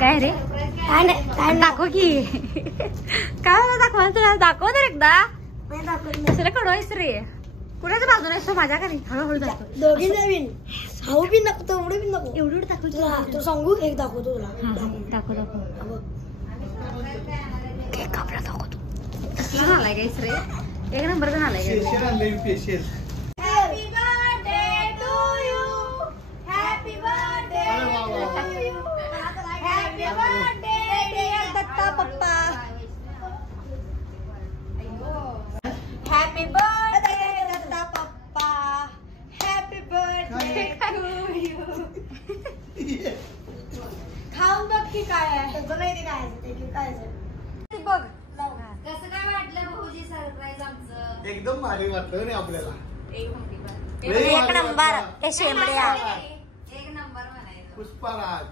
काय रे दाखव की काय मला दाखवा तुला दाखव तर एकदा दुसरं कडवायच रे कुणाच्या बाजूने असतो माझ्या घरी हळूहळू जातो दोघी नवीन साऊ बी नको तेवढं बी नको एवढं दाखव तू सांगू एक दाखवतो तुला दाखव एक कापडा दाखवतो कसला झालाय गाईस रे एक नंबर झालाय facial happy birthday to you happy birthday to you happy birthday dear Datta पप्पा हॅपी बर्थडे दत्ता पप्पा हॅपी बर्थडे टू यू खाऊन बघ की काय आहे त्याचं माहिती काय बघ कसं काय वाटलं भाऊजी सरप्राईज आमचं एकदम भारी वाटलं रे आपल्याला एक नंबर हे शेंबड्या एक नंबर म्हणायचं पुष्पराज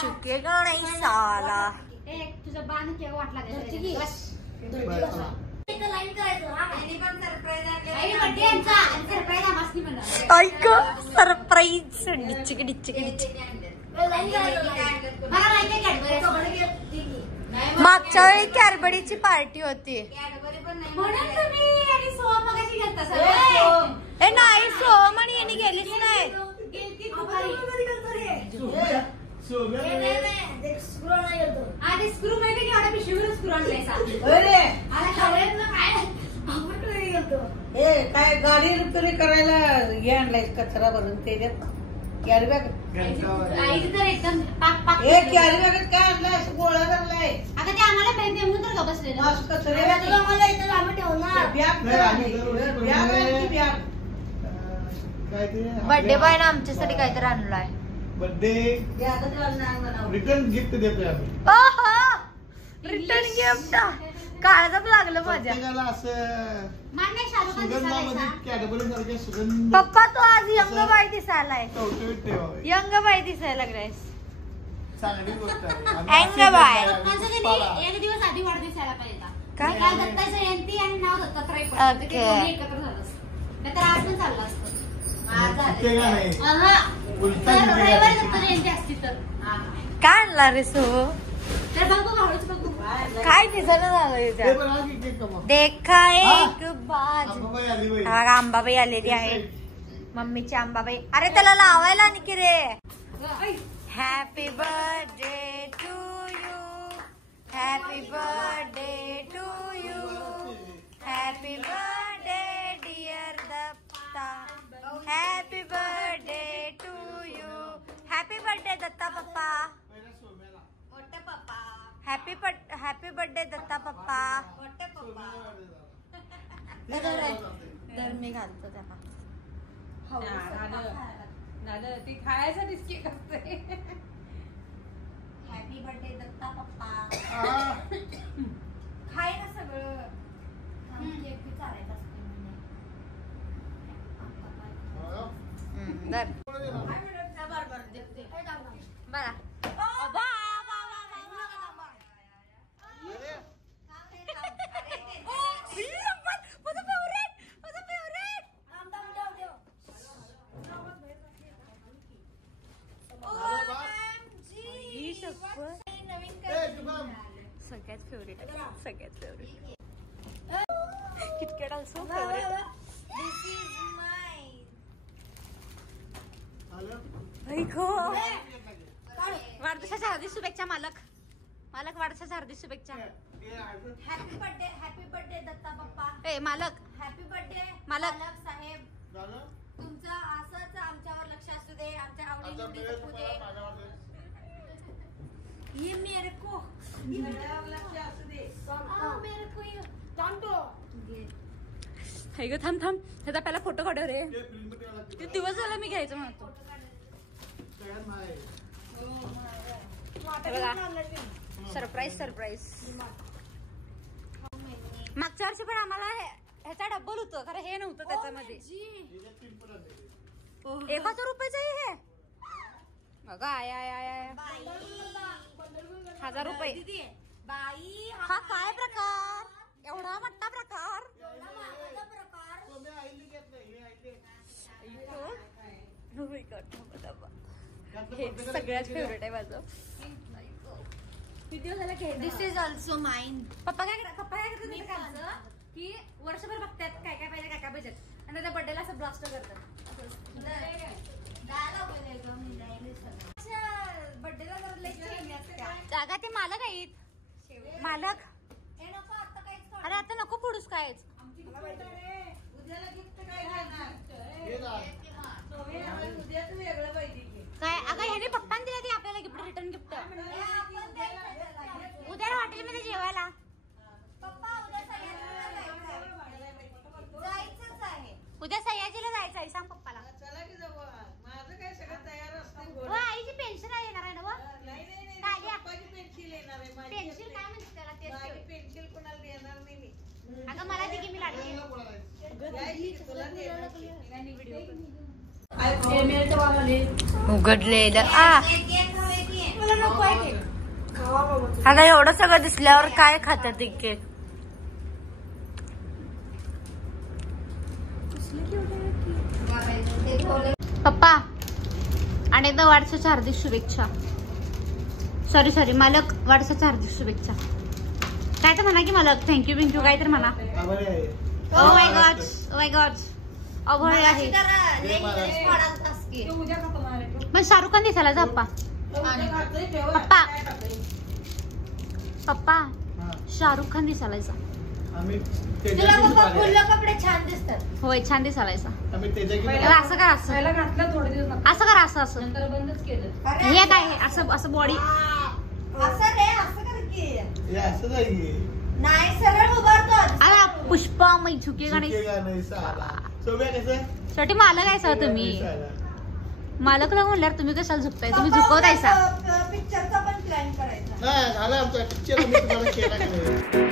शुके गणेश साला तुझा बाण केव्हा वाटला लाईन करायचं आणि पण सरप्राईज आम्हाला म्हणा ऐक सरप्राईज डिचिक डिचिक डिचिक मागच्या वेळी कॅडबरीची पार्टी होती ए नाही सोहम आणि यांनी गेलीच नाही स्क्रू माहिती की एवढ्या पिशवीवर स्क्रू आणलायचा काय गाडी रिपेअरी करायला हे आणलाय कचरा भरून त्याच्यात कॅरी बॅग तर एकदम हे कॅरी बॅगेत काय आणलाय असं गोळा करलाय आता ते आम्हाला नेमून तर बसलेलं असं कचरे आम्हाला इथं आम्ही ठेवणार बर्थडे बॉय ना आमच्यासाठी काहीतरी आणलाय बर्थडे रिटर्न गिफ्ट देतोय आम्ही रिटर्न गिफ्ट काळजात लागलं माझ्या प्रत्येकाला असं मान्य शाहरुख सुगंधामध्ये कॅडबरी सारख्या सुगंध पप्पा तू आज यंग बाय दिसायलाय टवटवीत ठेवावे यंग बाय दिसायला लागलायस चांगली गोष्ट आहे यंग बाय एक दिवस आधी वाढदिवसाला पाहिजे काय? काल दत्ता जयंती आणि नाव दत्तात्रय पण Okay. ते दोन्ही एकत्र झालं असतं नाहीतर आज पण चाललं असतं आज झालं. ते का नाही उलटा तर निघाला. रविवारी दत्ता जयंती असती तर काय आणला रे सो तर बघू हळूच बघू काय दिसायला झालं ते इथे? पण हा की केक कमा. देखा एक बाज अंबाबाई आली बाई. हा आंबाबाई आलेली आहे मम्मीची आंबाबाई अरे त्याला लावायला आणि की रे happy birthday to you happy birthday to you happy birthday dear Datta happy birthday to you happy birthday Datta पप्पा पहिला सोम्याला. मोठे पप्पा हॅपी बर्थडे दत्ता पप्पा मोठे पप्पा तर मी घालतो त्याला ती खायसाठीच केक असते हॅपी बर्थडे दत्ता पप्पा हा. खाय ना सगळं केक बी चालायचं असतं दर बघा सगळ्यात फेवरेट किटकॅट ऑल्सो फेवरेट वाढदिवसाच्या हार्दिक शुभेच्छा मालक वाढदिवसाच्या हार्दिक शुभेच्छा हॅपी बर्थडे दत्ता पप्पा ए मालक हॅपी बर्थडे मालक साहेब झालं? तुमचं असंच आमच्यावर लक्ष असू दे आमच्या आवडीनिवडी जपू दे ये मेरे को मेरे को ये हे ग थांब ह्याचा पहिला फोटो काढ रे ते प्रिंटमध्ये आला की ते दिवस झाला मी घ्यायचं म्हणतो तयार नाही. सरप्राईज मागच्या वर्षी पण आम्हाला ह्याचा डब्बल होतं खरं हे नव्हतं त्याच्यामध्ये हिच्यात तीन पण आले. 1000 रुपयाचं आहे हे बघा आय 1000 रुपये बाई हा काय प्रकार एवढा मोठा प्रकार सोम्या आईली घेत नाही, हे आईली. Oh my God, हे सगळ्यात फेवरेट आहे माझं. दिस इज ऑल्सो माइन. पप्पा काय करतात कालचं की वर्षभर बघतात काय काय पाहिजे काय काय पाहिजे आणि त्या बर्थडेला असं ब्लास्ट करतात. बर्थडेला जागा ते मालक आहेत. मालक अरे आता नको पुढूस कायच. उद्याला गिफ्ट काय देणार? हे जा. उद्याच वेगळं पाहिजे की. काय अगं ह्याने पप्पाने दिलं ते आपल्याला गिफ्ट रिटर्न गिफ्ट. उद्या हॉटेलमध्ये जेवायला पप्पा उद्या जायचंच आहे. उद्या सयाजीला जायचं आहे. सांग पप्पाला. चला की जाऊ. माझं काय सगळं तयार असते. हो आईची पेन्शन आहे येणार आहे ना व? नाही काय द्या? पप्पाची पेन्सिल येणार आहे. माझी पेन्सिल काय म्हणते त्याला तेच माझी ठेव. पेन्सिल कोणाला देणार नाही मी. अगं मला दे की मी लाडकी. त्याला कोणाला आहे? द्यायची की तुला देणार. उघडलेलं मला नको आहे केक. आता एवढं सगळं दिसल्यावर काय खातात ते केक. पप्पा आणि एकदा वाढदिवसाच्या हार्दिक शुभेच्छा. सॉरी मालक वाढदिवसाच्या हार्दिक शुभेच्छा. काय तर म्हणा की मालक थँक्यू बिंक्यू काय तर म्हणा. आभारी आहे. ओ माय गॉड अभय आहे. तू उद्या का तुम्हाला? पण शाहरुख खान दिसायला जा पप्पा. पप्पा. पप्पा हा. शाहरुख खान दिसायला. आम्ही तुला त्याच्या पप्पा आले. फुलं कपडे छान दिसतात. होय छान दिसायला. आम्ही त्याच्या असं करा असं पहिला घातलं थोडे दिवस असं करा असं नंतर बंदच केलं. हे काय आहे? असं बॉडी असं रे असं कर की. हे असं जाईल. नाही सरळ उभारतो. अरे पुष्पा मै झुकेगा नाही. झुकेगा नाही साला. सोब्या कसं? शेवटी मालक आहे सर तुम्ही. मालकला म्हणल्यावर तुम्ही कशाला झुकताय. तुम्ही झुकवतायसा. पिक्चरचा पण प्लॅन करायचा. नाही झालं आमचा पिक्चर मी तुम्हाला केला का नाही?